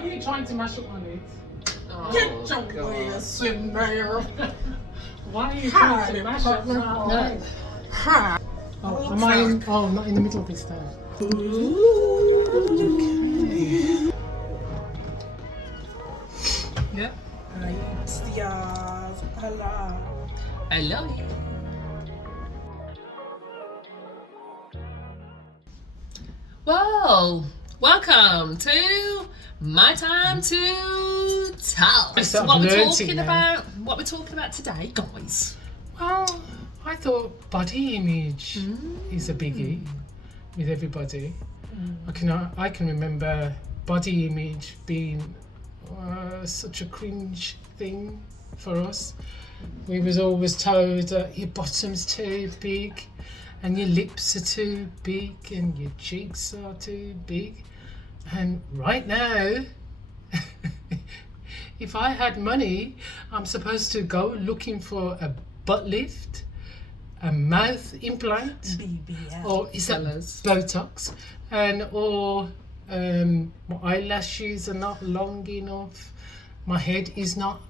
Why are you trying to mash up my lips? Get your ass in there. Why are you trying to mash up my lips? Oh, am I in? Oh, not in the middle of this time. Okay. Yeah. It's the hello. Hello. Well, welcome to my time to talk. Start What we're blurting talking now. about. What we're talking about today, guys. Well, I thought body image is a biggie with everybody. I can remember body image being such a cringe thing for us. We was always told that your bottom's too big and your lips are too big and your cheeks are too big. And right now, if I had money, I'm supposed to go looking for a butt lift, a mouth implant, BBL. or is that Fellas. Botox, and or my eyelashes are not long enough, my head is not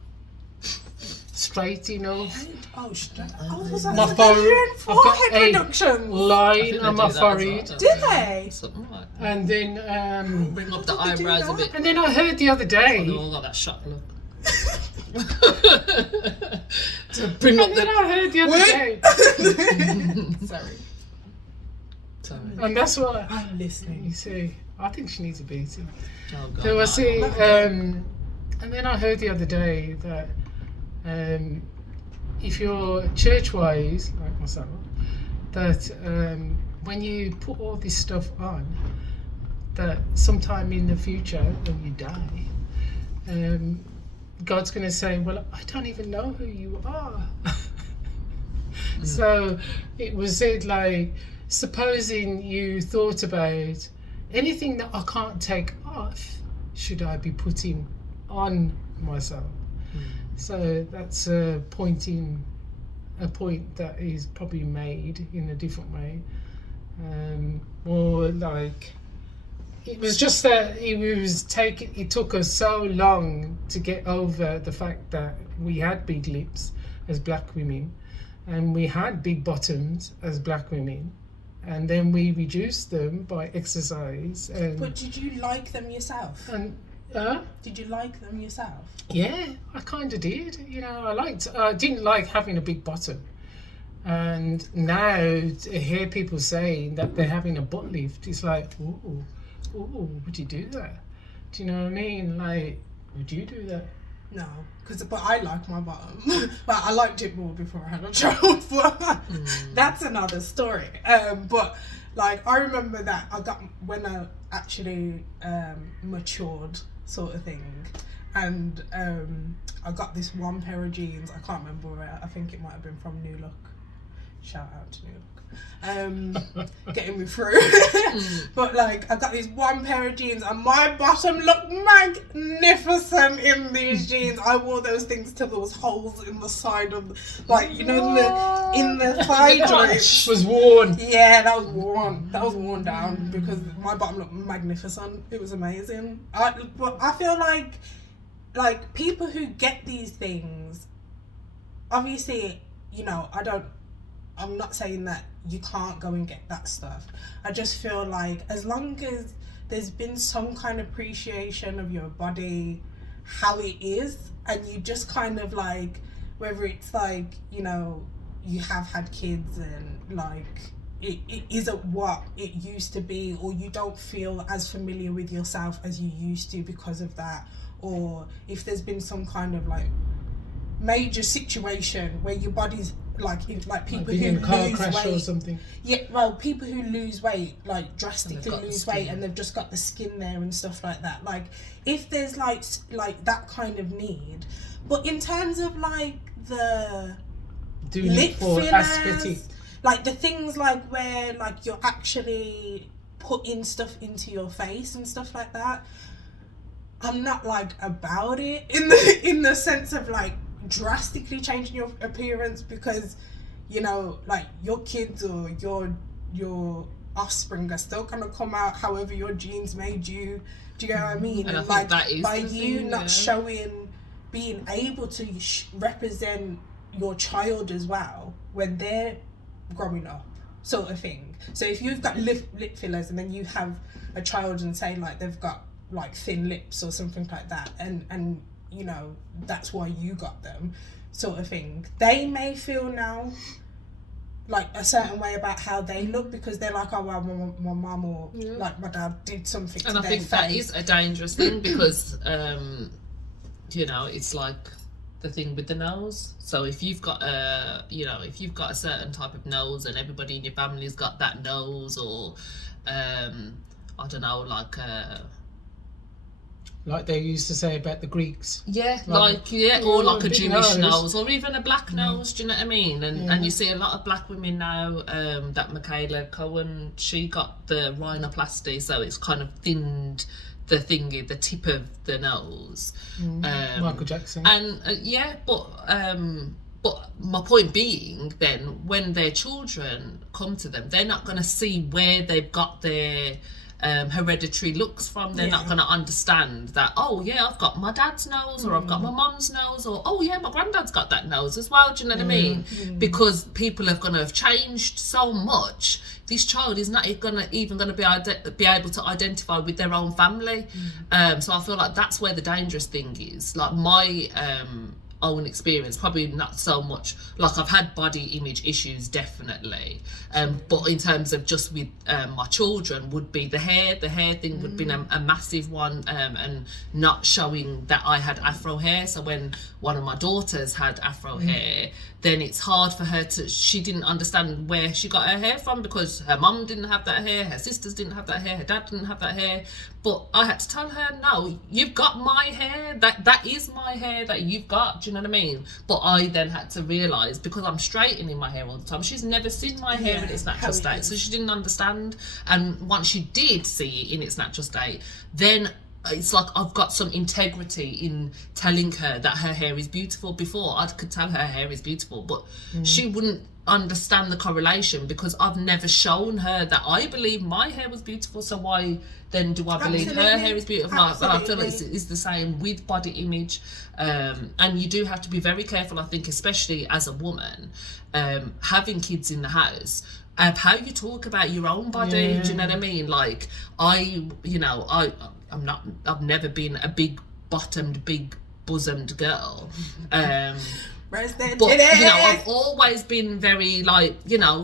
straight enough, Oh, straight. Oh, was that my the forehead, I've got forehead a reduction? line on my forehead, Did they? Something like that. and then Bring up the How did they do eyebrows a that? bit. and then I heard the other They've day, all got that shot look. To bring up and then the. I heard the other day, Sorry. Sorry. and that's what I'm listening. you see. I think she needs a beating. Oh God. So I no. see, and then I heard the other day that if you're church-wise, like myself, that when you put all this stuff on, that sometime in the future when you die, God's going to say, well, I don't even know who you are. So it was said, like, supposing you thought about anything that I can't take off, should I be putting on myself? So that's a point that is probably made in a different way. Or like, it was just that it took us so long to get over the fact that we had big lips as black women and we had big bottoms as black women, and then we reduced them by exercise But did you like them yourself? and Did you like them yourself? yeah, I kind of did. You know, I didn't like having a big bottom. And now to hear people saying that they're having a butt lift, it's like, ooh, would you do that? Do you know what I mean? Like, would you do that? No, but I like my bottom. But I liked it more before I had a child. But that's another story. But like I remember that I got when I actually matured, sort of thing, and I got this one pair of jeans. I can't remember where. I think it might have been from New Look. Shout out to New Look. Getting me through. But like I got this one pair of jeans and my bottom looked magnificent in these jeans. I wore those things till there was holes in the side of like, you know, in the thigh joint. Was worn. Yeah, that was worn down because my bottom looked magnificent. It was amazing. But I feel like people who get these things, obviously, you know, I'm not saying that you can't go and get that stuff. I just feel like as long as there's been some kind of appreciation of your body, how it is, and you just kind of like, whether it's like, you know, you have had kids and like it isn't what it used to be, or you don't feel as familiar with yourself as you used to because of that, or if there's been some kind of like major situation where your body's like people who in a car lose crash weight or something. Yeah, well, people who lose weight, like drastically got the lose weight, skin. and they've just got the skin there and stuff like that. Like, if there's like that kind of need, but in terms of like the Doing lip it for fillers, aesthetic. like the things like where like you're actually putting stuff into your face and stuff like that, I'm not like about it in the sense of like drastically changing your appearance, because you know, like your kids or your offspring are still gonna come out however your genes made you. Do you get what I mean? And I think like that is by the you thing, not yeah. showing, being able to represent your child as well when they're growing up, sort of thing. So if you've got lip fillers and then you have a child and say like they've got like thin lips or something like that, and you know that's why you got them, sort of thing, they may feel now like a certain way about how they look because they're like, oh well, my mum or like my dad did something And to I their think face. that is a dangerous thing because, you know, it's like the thing with the nose. So if you've got if you've got a certain type of nose and everybody in your family's got that nose, or I don't know, like they used to say about the Greeks. or like a big Jewish nose. nose, or even a black nose. Do you know what I mean? And you see a lot of black women now. That Michaela Cohen, she got the rhinoplasty, so it's kind of thinned the thingy, the tip of the nose. Michael Jackson. And but my point being, then when their children come to them, they're not going to see where they've got their hereditary looks from. They're not going to understand that, oh yeah, I've got my dad's nose, or I've got my mum's nose, or oh yeah, my granddad's got that nose as well. Do you know what I mean? Because people are going to have changed so much. This child is not even going to be able to identify with their own family. So I feel like that's where the dangerous thing is. Like my own experience, probably not so much, like I've had body image issues definitely, but in terms of just with my children, would be the hair thing would be a massive one, and not showing that I had afro hair. So when one of my daughters had afro hair, then it's hard for her she didn't understand where she got her hair from, because her mum didn't have that hair, her sisters didn't have that hair, her dad didn't have that hair. But I had to tell her, no, you've got my hair, that is my hair that you've got. Do you know what I mean? But I then had to realise, because I'm straightening my hair all the time, she's never seen my hair in its natural state, so she didn't understand. And once she did see it in its natural state, then it's like I've got some integrity in telling her that her hair is beautiful. Before, I could tell her hair is beautiful, but she wouldn't understand the correlation, because I've never shown her that I believe my hair was beautiful, so why then do I believe her hair is beautiful? I feel like it's the same with body image, and you do have to be very careful, I think, especially as a woman, having kids in the house, of how you talk about your own body. Do you know what I mean? Like I've never been a big bottomed, big bosomed girl. But I've always been very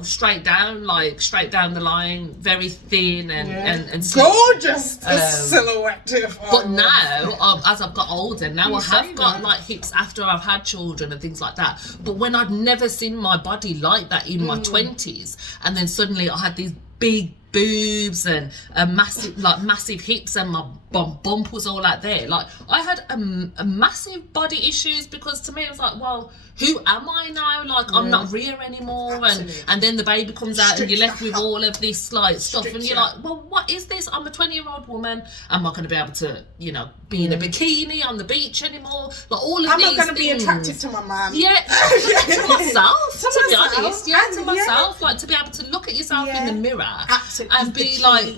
straight down the line, very thin and gorgeous silhouette. But now, as I've got older, now I have got like hips after I've had children and things like that. But when I'd never seen my body like that in my 20s, and then suddenly I had these big boobs and massive hips, and my bump was all out there. Like I had a massive body issues, because to me it was like, well, who am I now? Like I'm not real anymore. And then the baby comes out and you're left with all of this stuff, and you're like, well, what is this? I'm a 20-year-old woman. I'm not going to be able to be in a bikini on the beach anymore. Like all of these I'm not going to be things. attracted to my man. Yeah, to myself. To be myself. honest, to myself. Like to be able to look at yourself in the mirror and be like,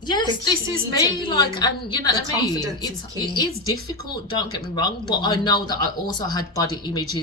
yes, this is me. And you know what I mean? It is difficult, don't get me wrong, but I know that I also had body image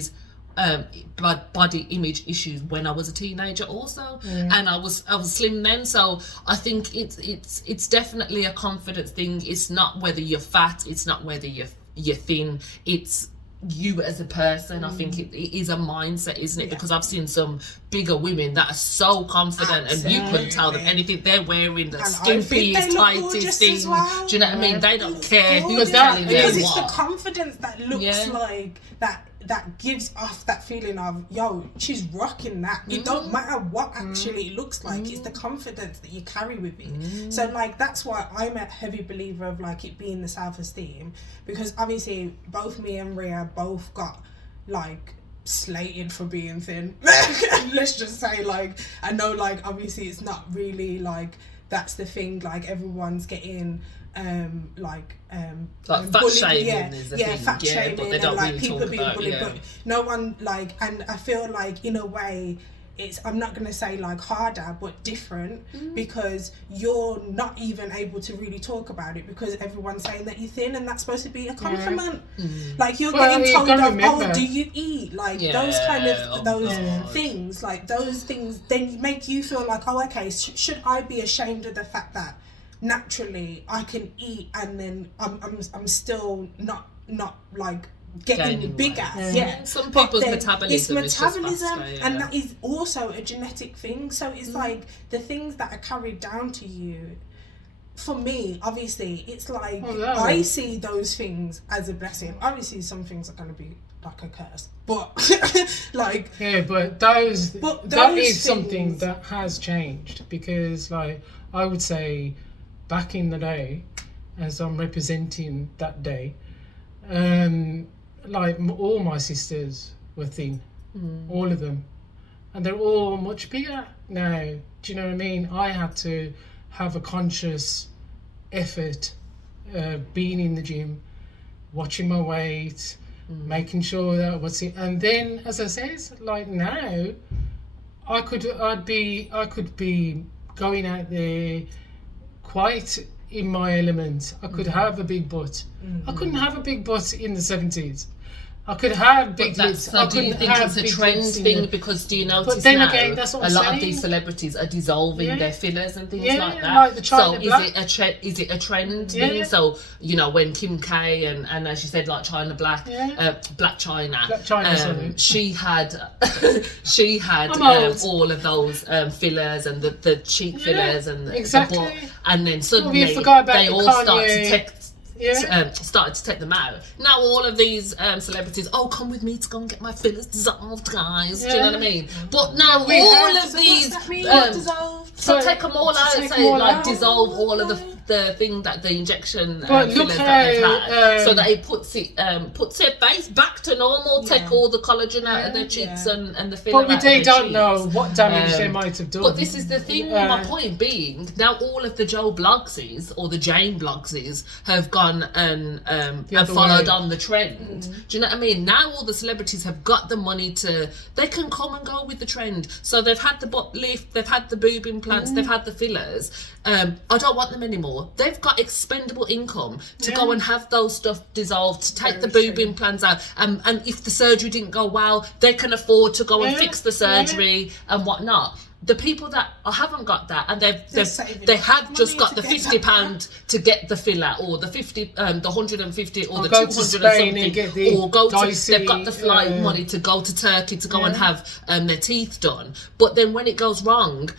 issues when I was a teenager also, and I was slim then. So I think it's definitely a confidence thing. It's not whether you're fat, it's not whether you're thin, it's you as a person. I think it is a mindset, isn't it? Because I've seen some bigger women that are so confident, and you couldn't tell them anything. They're wearing the skimpiest, tightest thing. Do you know what I mean? They don't care who's telling them because it's what. the confidence that looks like that gives off that feeling of, yo, she's rocking that. It don't matter what actually it looks like. It's the confidence that you carry with it. So that's why I'm a heavy believer of it being the self-esteem, because obviously both me and Rhea both got slated for being thin. Let's just say I know obviously it's not really that's the thing, everyone's getting fat bullied, shaming is a thing, fat shaming, but they don't and really people talk being about bullied, but no one and I feel in a way I'm not going to say like harder, but different, because you're not even able to really talk about it because everyone's saying that you're thin, and that's supposed to be a compliment. Like you're getting told oh, do you eat? Like those kind of things, like those things then make you feel like, oh, okay, should I be ashamed of the fact that naturally I can eat and then I'm still not like getting bigger. Some people's metabolism it's metabolism, is just faster, and that is also a genetic thing. So it's like the things that are carried down to you. For me, obviously, it's like I see those things as a blessing. Obviously, some things are going to be like a curse, but like but that is something that has changed, because like I would say back in the day, as I'm representing that day, like all my sisters were thin, all of them, and they're all much bigger now. Do you know what I mean? I had to have a conscious effort, being in the gym, watching my weight, making sure that and then, as I said, like now, I could be going out there quite in my element. I could have a big butt. I couldn't have a big butt in the 70s. I could have big lips. So do you think it's a trend thing? Because do you notice then now again, that's what a I'm lot saying. of these celebrities are dissolving their fillers and things like that? Like the so China is it a trend thing? So you know, when Kim K and as you said, like China Black, Black China, she had all of those fillers and the cheek fillers and the butt, and then suddenly they all started to take them out. Now all of these celebrities, come with me to go and get my fillers dissolved, guys. Do you know what I mean? But now all of these so take them all out, dissolve all of the thing that the injection fillers that they've had, so that it puts their face back to normal, take all the collagen out of their cheeks and the filler. But they don't know what damage they might have done. But this is the thing. My point being, now all of the Joe Bloggsies or the Jane Bloggsies have gone and followed on the trend. Do you know what I mean? Now all the celebrities have got the money they can come and go with the trend. So they've had the butt lift, they've had the boob implants, they've had the fillers. I don't want them anymore. They've got expendable income to go and have those stuff dissolved, to take the boob implants out, and if the surgery didn't go well, they can afford to go and fix the surgery and whatnot. The people that haven't got that, and they have just got the £50 to get the filler, or the 150, or the 200 something, or go to they've got the flight money to go to Turkey to go and have their teeth done. But then when it goes wrong,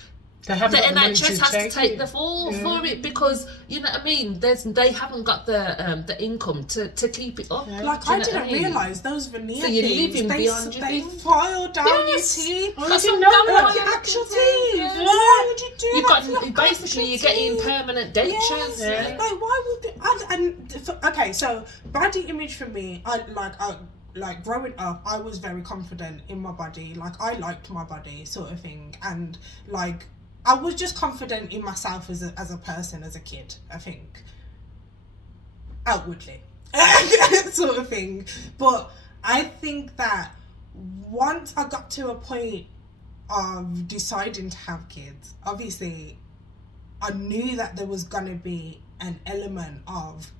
the NHS has to take the fall for it, because you know what I mean. They haven't got the income to keep it up. Like I didn't realise those veneer things. They file down your teeth. That's your actual teeth. Why would you do that? Basically, you're getting permanent dentures. Like why would they? Okay, so body image for me, like growing up, I was very confident in my body. Like I liked my body, sort of thing, and like I was just confident in myself as a person, as a kid, I think. Outwardly. Sort of thing. But I think that once I got to a point of deciding to have kids, obviously I knew that there was going to be an element of,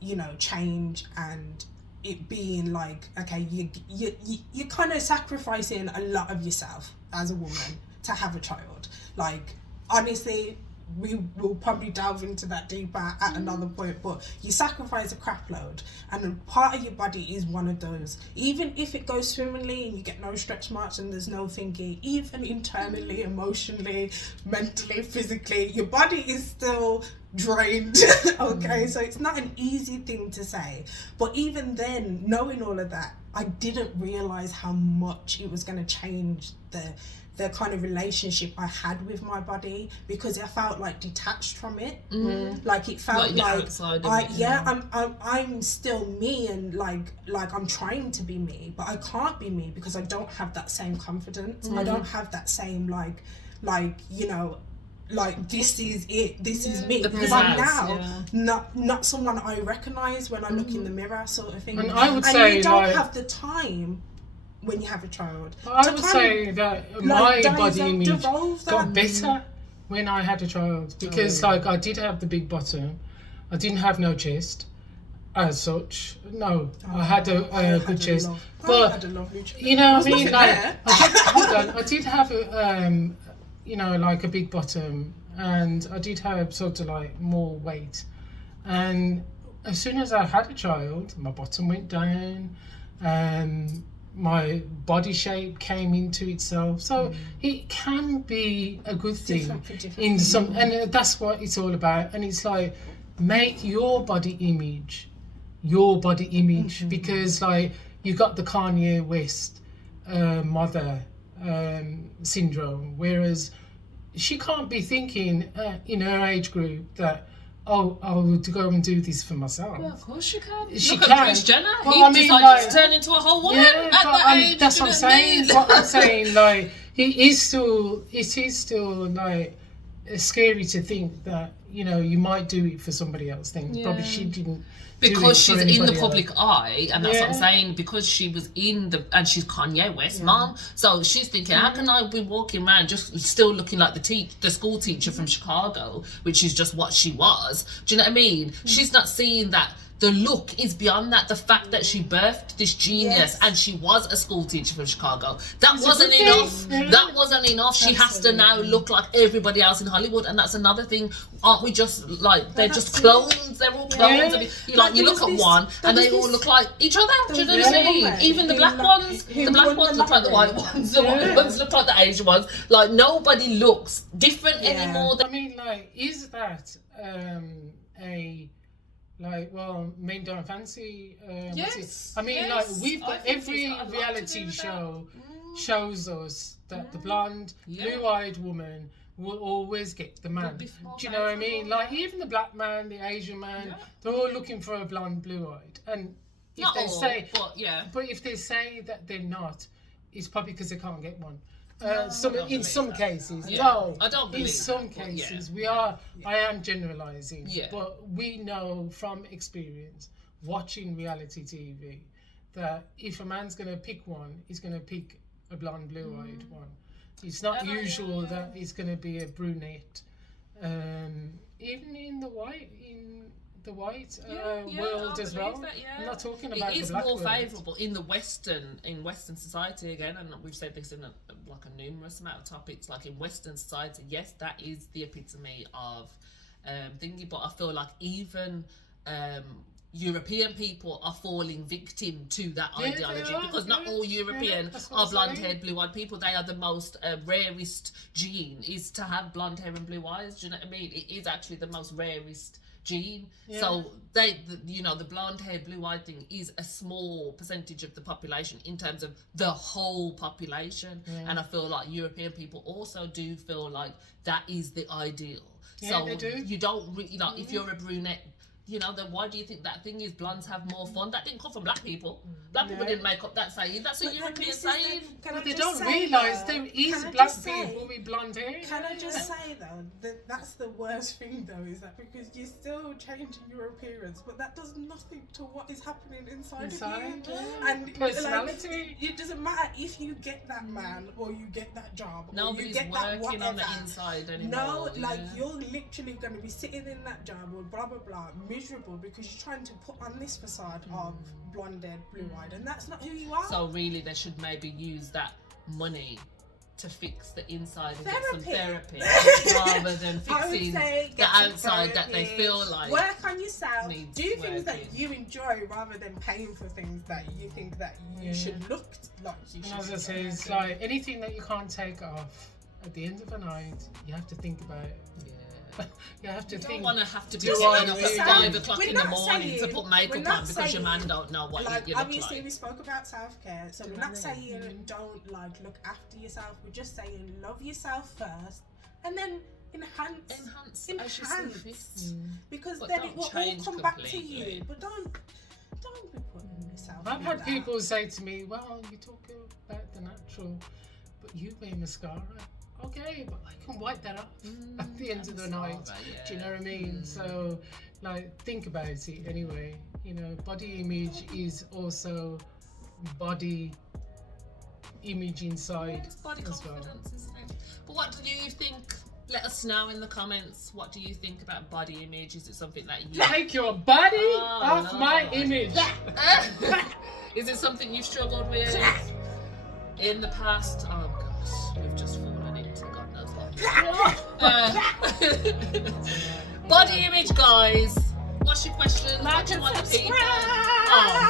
you know, change, and it being like, okay, you're kind of sacrificing a lot of yourself as a woman to have a child. Like, honestly, we will probably delve into that deeper at another point, but you sacrifice a crap load, and part of your body is one of those. Even if it goes swimmingly and you get no stretch marks and there's no thinking, even internally, emotionally, mentally, physically, your body is still drained. Okay, so it's not an easy thing to say, but even then, knowing all of that, I didn't realize how much it was going to change the kind of relationship I had with my body, because I felt like detached from it. Like it felt like I'm still me, and like I'm trying to be me, but I can't be me because I don't have that same confidence. I don't have that same like you know, like this is it, this is me, because I'm now not someone I recognize when I look in the mirror, sort of thing. And I would say you don't have the time when you have a child. I To would kind say that my body image devolve got that. better when I had a child because, like, I did have the big bottom. I didn't have no chest as such. No, I had a good chest. I had a lovely chest. You know what I mean? nothing Like, there. hold on. I did have you know, like a big bottom, and I did have sort of like more weight. And as soon as I had a child, my bottom went down, and my body shape came into itself. So it can be a good thing Different for different in some, and that's what it's all about. And it's like, make your body image because, like, you got the Kanye West mother syndrome, whereas she can't be thinking in her age group that, oh, I'll go and do this for myself. Yeah, of course you can. She Look can. at Kris Jenner. But He I mean, decided like, to turn into a whole woman yeah, at but that age. that's do what I'm you know saying. what I mean? What I'm saying, like, it is still like scary to think that, you know, you might do it for somebody else. Then probably she didn't. Because she's in the anybody public else. eye, and that's what I'm Yeah. saying, because she was in the, and she's Kanye West's mom, so she's thinking, how can I be walking around just still looking like the school teacher from Chicago, which is just what she was. Do you know what I mean? She's not seeing that the look is beyond that. The fact that she birthed this genius Yes. and she was a school teacher from Chicago, that It's a wasn't good thing. enough. Yeah. That wasn't enough. She has to now look like everybody else in Hollywood, and that's another thing. Aren't we just like, they're just clones? They're all clones. Yeah. You like, you look at one and they all look like each other. Do you know what I mean? Even the black ones, the black ones look like the white ones. The white ones look like the Asian ones. Like, nobody looks different anymore. I mean, like, is that a, like, well, men don't fancy? Yes, I mean, yes. like, we've I got think every it's got a lot to do reality with that. show shows us that the blonde, blue-eyed woman will always get the man. be more Do you know what I mean? favourable, Like, even the black man, the Asian man, they're all looking for a blonde, blue-eyed. And if Not they all, say, but if they say that they're not, it's probably because they can't get one. I don't In believe some that. cases, Yeah. no. I don't believe In some that, but cases, yeah. I am generalising, Yeah. but we know from experience, watching reality TV, that if a man's going to pick one, he's going to pick a blonde, blue-eyed one. It's not usual that it's going to be a brunette. Even in the white world as well. That, I'm not talking about it is the black more world. favourable in Western society again, and we've said this in a numerous amount of topics. Like, in Western society, yes, that is the epitome of thingy. But I feel like even European people are falling victim to that ideology, because not all European are blonde-haired, blue-eyed people. They are the most rarest gene is to have blonde hair and blue eyes. Do you know what I mean? It is actually the most rarest gene. So the blonde-haired, blue-eyed thing is a small percentage of the population in terms of the whole population. And I feel like European people also do feel like that is the ideal. So they do. you don't really, like, if you're a brunette, you know, then why do you think that thing is blondes have more fun? That didn't come from black people. Black people didn't make up that saying. That's a European saying. But they don't realise there is black people with blonde hair. Can I just say though, that's the worst thing though, is that because you're still changing your appearance, but that does nothing to what is happening inside of you. And personality. Like, it doesn't matter if you get that man or you get that job. Nobody's or you get that working on the whatever. inside anymore. No, like, you're literally going to be sitting in that job or blah blah blah, miserable because you're trying to put on this facade of blonde-haired, blue-eyed, and that's not who you are. So really, they should maybe use that money to fix the inside and get some therapy rather than fixing the outside that they feel like. Work on yourself. needs Do things that working. you enjoy rather than paying for things that you think that you should look like you should. And as I say, it's like anything that you can't take off at the end of the night, you have to think about it. You have to You don't think. want to have to be do getting I up really- at 5 o'clock We're in the not morning to saying- put we're makeup not on because your saying, man don't know what Like, you look obviously like. we spoke about self-care, so we're not saying don't like look after yourself. We're just saying love yourself first, and then enhance Enhance as you see fit. because But then don't it will all change come back to completely. you. But don't be putting yourself. I've through had that. people say to me, "Well, you talk about the natural, but you wear mascara." Okay, but I can wipe that off at the end of the night. Do you know what I mean? So, like, think about it anyway. You know, body image is also body image inside It's body as well. confidence, isn't it? But what do you think? Let us know in the comments. What do you think about body image? Is it something that you Take your body off no. my image. Is it something you've struggled with in the past? Oh gosh, we've just fallen into God knows what. Body image, guys. What's your question? What do you want the people? Oh,